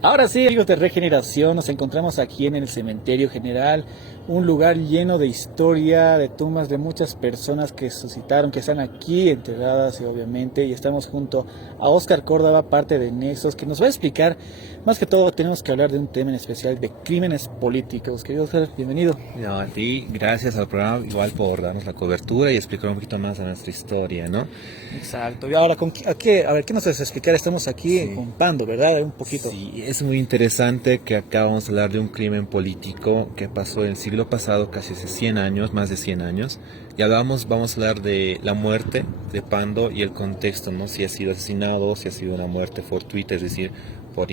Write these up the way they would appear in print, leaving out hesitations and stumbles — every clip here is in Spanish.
Ahora sí, amigos de Regeneración, nos encontramos aquí en el Cementerio General, un lugar lleno de historia, de tumbas de muchas personas que suscitaron, que están aquí enterradas, y obviamente, y estamos junto a Oscar Córdoba, parte de Nexos, que nos va a explicar, más que todo tenemos que hablar de un tema en especial, de crímenes políticos. Querido Oscar, bienvenido. No, a ti, gracias al programa igual por darnos la cobertura y explicar un poquito más de nuestra historia, ¿no? Exacto, y ahora, ¿qué nos vas a explicar? Estamos aquí Sí, con Pando, ¿verdad? Un poquito. sí, es muy interesante que acá vamos a hablar de un crimen político que pasó en el siglo pasado, casi hace 100 años, más de 100 años, y vamos a hablar de la muerte de Pando y el contexto, ¿no? Si ha sido asesinado, si ha sido una muerte fortuita, es decir, por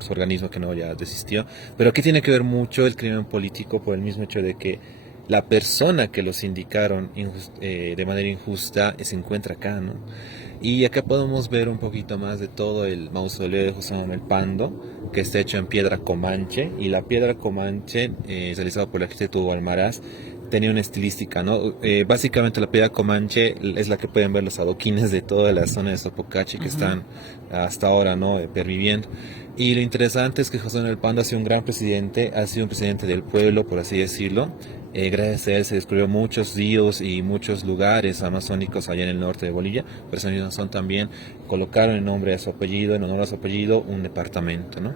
su organismo que no ya desistió. Pero aquí tiene que ver mucho el crimen político por el mismo hecho de que la persona que los indicaron de manera injusta se encuentra acá, ¿no? Y acá podemos ver un poquito más de todo el mausoleo de José Manuel Pando, que está hecho en piedra comanche, y la piedra comanche, realizada por el arquitecto Hugo Almaraz, tenía una estilística, ¿no? Básicamente la piedra comanche es la que pueden ver los adoquines de toda la zona de Sopocachi que Ujú. están hasta ahora, ¿no? Perviviendo. Y lo interesante es que José Manuel Pando ha sido un gran presidente, ha sido un presidente del pueblo, por así decirlo. Gracias a él se descubrió muchos ríos y muchos lugares amazónicos allá en el norte de Bolivia. Por esa misma razón también colocaron en nombre de su apellido, en honor a su apellido, un departamento, ¿no?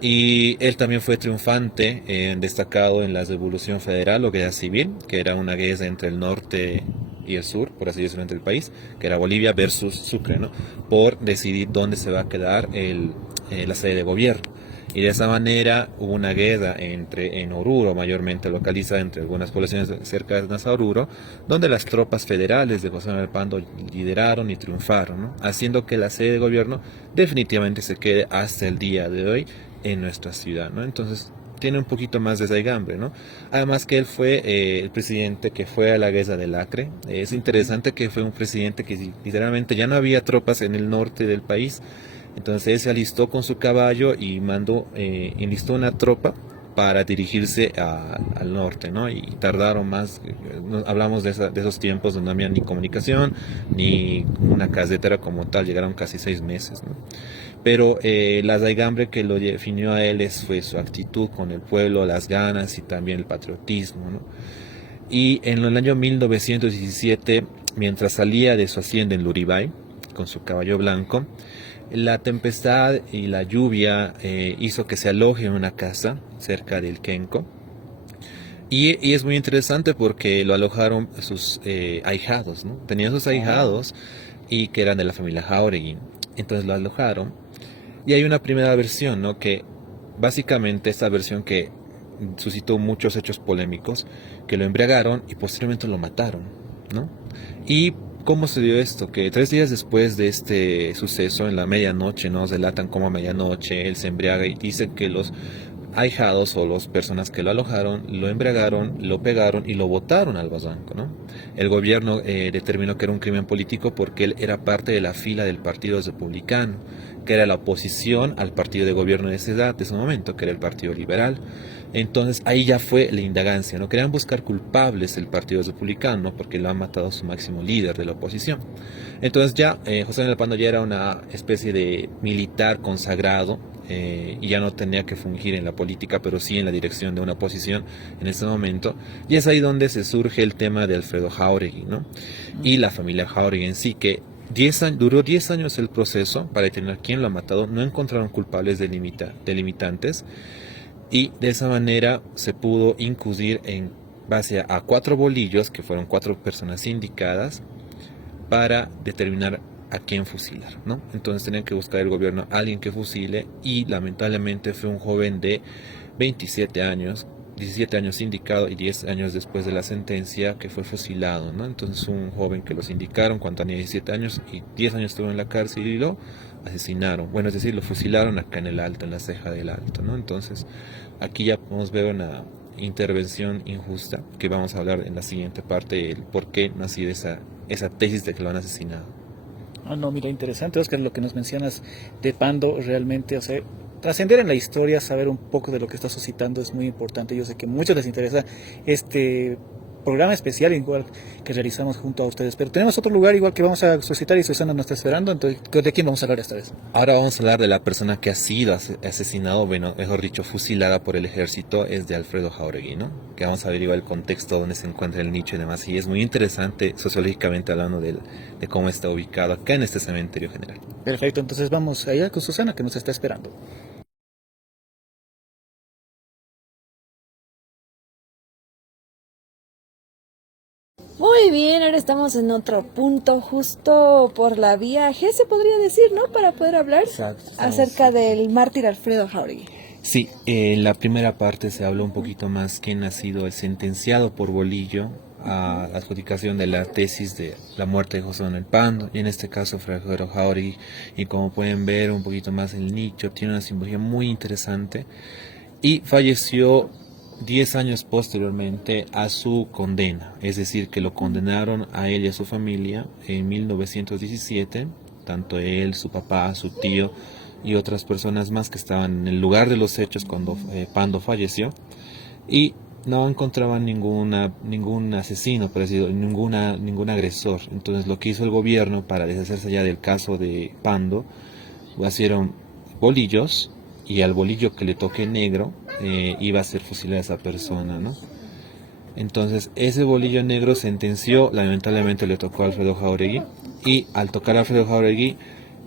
Y él también fue triunfante, destacado en la Revolución Federal o Guerra Civil, que era una guerra entre el norte y el sur, por así decirlo, entre el país, que era Bolivia versus Sucre, ¿no? Por decidir dónde se va a quedar la sede de gobierno. Y de esa manera hubo una guerra en Oruro, mayormente localizada entre algunas poblaciones cercanas a Oruro, donde las tropas federales de José Manuel Pando lideraron y triunfaron, ¿no? Haciendo que la sede de gobierno definitivamente se quede hasta el día de hoy en nuestra ciudad, ¿no? Entonces tiene un poquito más de raigambre, ¿no? Además que él fue el presidente que fue a la guerra del Acre. Es interesante que fue un presidente que literalmente ya no había tropas en el norte del país, entonces él se alistó con su caballo y enlistó una tropa para dirigirse al norte, ¿no? Y tardaron más, hablamos de esos tiempos donde no había ni comunicación, ni una carretera como tal, llegaron casi 6 meses, ¿no? Pero la raigambre que lo definió a él fue su actitud con el pueblo, las ganas y también el patriotismo, ¿no? Y en el año 1917, mientras salía de su hacienda en Luribay, con su caballo blanco, la tempestad y la lluvia hizo que se aloje en una casa cerca del Kenco. Y es muy interesante porque lo alojaron sus ahijados, ¿no? Tenían sus Oh. ahijados y que eran de la familia Jauregui. Entonces lo alojaron. Y hay una primera versión, ¿no? Que básicamente esta versión que suscitó muchos hechos polémicos, que lo embriagaron y posteriormente lo mataron, ¿no? Y ¿cómo se dio esto? Que 3 días después de este suceso, en la medianoche, ¿no? Relatan cómo a medianoche él se embriaga y dice que los ahijados o las personas que lo alojaron lo embriagaron, lo pegaron y lo botaron al barranco, ¿no? El gobierno determinó que era un crimen político porque él era parte de la fila del Partido Republicano, que era la oposición al partido de gobierno de esa edad, de ese momento, que era el Partido Liberal. Entonces ahí ya fue la indagancia, ¿no? Querían buscar culpables el Partido Republicano, ¿no? Porque lo han matado a su máximo líder de la oposición. Entonces ya José Manuel Pando ya era una especie de militar consagrado, y ya no tenía que fungir en la política, pero sí en la dirección de una oposición en ese momento. Y es ahí donde se surge el tema de Alfredo Jauregui, ¿no? Y la familia Jauregui en sí, que duró 10 años el proceso para determinar quién lo ha matado, no encontraron culpables delimitantes, y de esa manera se pudo incurrir en base a 4 bolillos, que fueron 4 personas indicadas, para determinar a quién fusilar, ¿no? Entonces tenían que buscar el gobierno a alguien que fusile, y lamentablemente fue un joven de 27 años, 17 años indicado y 10 años después de la sentencia que fue fusilado, ¿no? Entonces un joven que los indicaron cuando tenía 17 años y 10 años estuvo en la cárcel y lo asesinaron, bueno, es decir, lo fusilaron acá en el Alto, en la ceja del Alto, ¿no? Entonces aquí ya podemos ver una intervención injusta que vamos a hablar en la siguiente parte, el por qué nació esa tesis de que lo han asesinado. Ah, no, mira, interesante, Oscar, lo que nos mencionas de Pando, realmente, o sea, trascender en la historia, saber un poco de lo que está suscitando es muy importante. Yo sé que a muchos les interesa este programa especial igual que realizamos junto a ustedes. Pero tenemos otro lugar igual que vamos a suscitar y Susana nos está esperando. Entonces, ¿de quién vamos a hablar esta vez? Ahora vamos a hablar de la persona que ha sido asesinado, bueno, mejor dicho, fusilada por el ejército, es de Alfredo Jauregui, ¿no? Que vamos a ver igual el contexto donde se encuentra el nicho y demás. Y es muy interesante sociológicamente hablando de cómo está ubicado acá en este cementerio general. Perfecto, entonces vamos allá con Susana que nos está esperando. Muy bien, ahora estamos en otro punto, justo por la vía G, se podría decir, ¿no? Para poder hablar acerca del mártir Alfredo Jauregui. Sí, en la primera parte se habló un poquito más quién ha sido el sentenciado por Bolillo a la adjudicación de la tesis de la muerte de José Manuel Pando, y en este caso Alfredo Jauregui, y como pueden ver un poquito más el nicho, tiene una simbología muy interesante, y falleció 10 años posteriormente a su condena, es decir, que lo condenaron a él y a su familia en 1917, tanto él, su papá, su tío y otras personas más que estaban en el lugar de los hechos cuando Pando falleció, y no encontraban ningún asesino, parecido, ningún agresor. Entonces lo que hizo el gobierno para deshacerse ya del caso de Pando, hicieron bolillos, y al bolillo que le toque negro iba a ser fusilada esa persona, ¿no? Entonces ese bolillo negro sentenció, lamentablemente le tocó a Alfredo Jauregui, y al tocar a Alfredo Jauregui,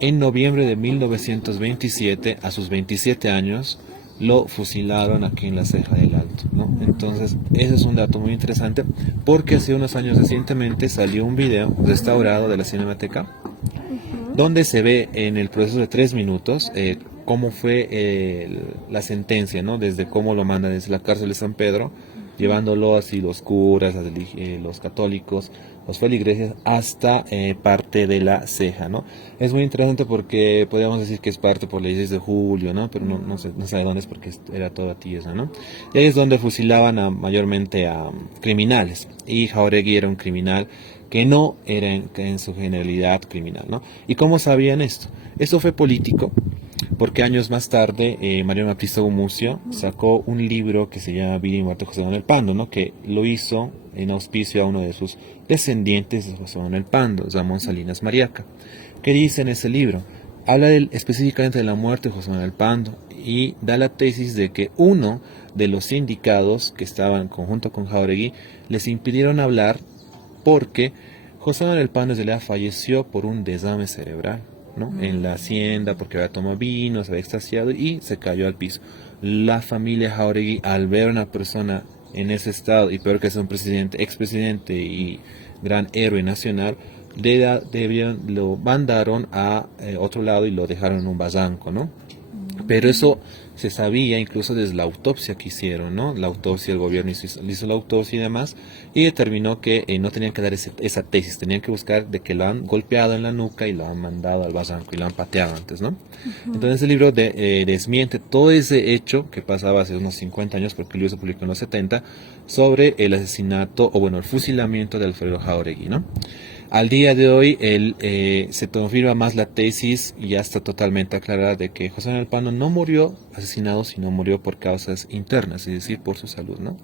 en noviembre de 1927, a sus 27 años, lo fusilaron aquí en la Ceja del Alto, ¿no? Entonces ese es un dato muy interesante, porque hace unos años recientemente salió un video restaurado de la Cinemateca, donde se ve en el proceso de 3 minutos cómo fue la sentencia, ¿no? Desde cómo lo mandan desde la cárcel de San Pedro, llevándolo así los curas, los católicos, los feligreses, hasta parte de la Ceja, ¿no? Es muy interesante porque podríamos decir que es parte por el 16 de julio, ¿no? Pero no sabe dónde es porque era toda tierra, ¿no? Y ahí es donde fusilaban mayormente a criminales, y Jauregui era un criminal que no era en su generalidad criminal, ¿no? ¿Y cómo sabían esto? Esto fue político, porque años más tarde Mariano Baptista Gumucio sacó un libro que se llama Vida y Muerte de José Manuel Pando, ¿no? Que lo hizo en auspicio a uno de sus descendientes de José Manuel Pando, Ramón Salinas Mariaca. ¿Qué dice en ese libro? Habla específicamente de la muerte de José Manuel Pando y da la tesis de que uno de los sindicados que estaban conjunto con Jauregui les impidieron hablar porque José Manuel Pando falleció por un desame cerebral, ¿no? En la hacienda, porque había tomado vino, se había extasiado y se cayó al piso. La familia Jauregui, al ver a una persona en ese estado, y peor que es un expresidente y gran héroe nacional, lo mandaron a otro lado y lo dejaron en un barranco, ¿no? Pero eso se sabía incluso desde la autopsia que hicieron, ¿no? La autopsia, el gobierno hizo la autopsia y demás, y determinó que no tenían que dar esa tesis, tenían que buscar de que lo han golpeado en la nuca y lo han mandado al barranco y lo han pateado antes, ¿no? Entonces el libro desmiente todo ese hecho que pasaba hace unos 50 años, porque el libro se publicó en los 70, sobre el asesinato, o bueno, el fusilamiento de Alfredo Jauregui, ¿no? Al día de hoy se confirma más la tesis y ya está totalmente aclarada de que José Manuel Pando no murió asesinado, sino murió por causas internas, es decir, por su salud, ¿no?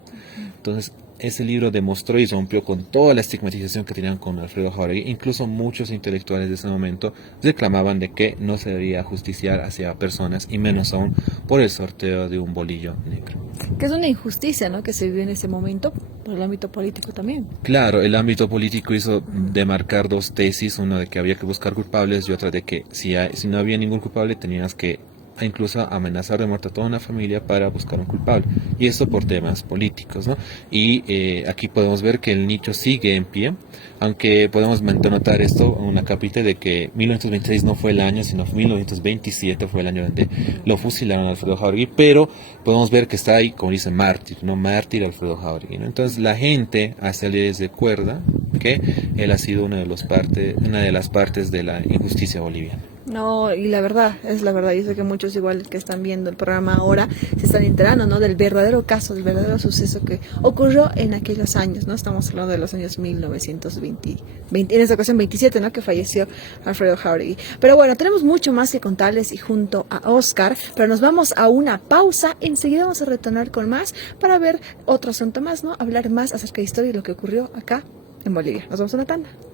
Entonces, ese libro demostró y rompió con toda la estigmatización que tenían con Alfredo Jauregui. Incluso muchos intelectuales de ese momento reclamaban de que no se debía justiciar hacia personas, y menos aún por el sorteo de un bolillo negro. Que es una injusticia, ¿no? Que se vivió en ese momento por el ámbito político también. Claro, el ámbito político hizo demarcar dos tesis, una de que había que buscar culpables y otra de que si no había ningún culpable tenías que incluso amenazar de muerte a toda una familia para buscar un culpable, y eso por temas políticos, ¿no? Y aquí podemos ver que el nicho sigue en pie, aunque podemos notar esto en una capita de que 1926 no fue el año, sino 1927 fue el año donde lo fusilaron a Alfredo Jauregui, pero podemos ver que está ahí, como dice, mártir, ¿no? Mártir Alfredo Jauregui, ¿no? Entonces la gente hasta el día les recuerda que él ha sido una de las partes de la injusticia boliviana. No, y la verdad, es la verdad. Yo sé que muchos igual que están viendo el programa ahora se están enterando, ¿no? Del verdadero caso, del verdadero suceso que ocurrió en aquellos años, ¿no? Estamos hablando de los años 1920, en esta ocasión 27, ¿no? Que falleció Alfredo Jauregui. Pero bueno, tenemos mucho más que contarles y junto a Oscar, pero nos vamos a una pausa. Enseguida vamos a retornar con más para ver otro asunto más, ¿no? Hablar más acerca de historia y lo que ocurrió acá en Bolivia. Nos vamos a una tanda.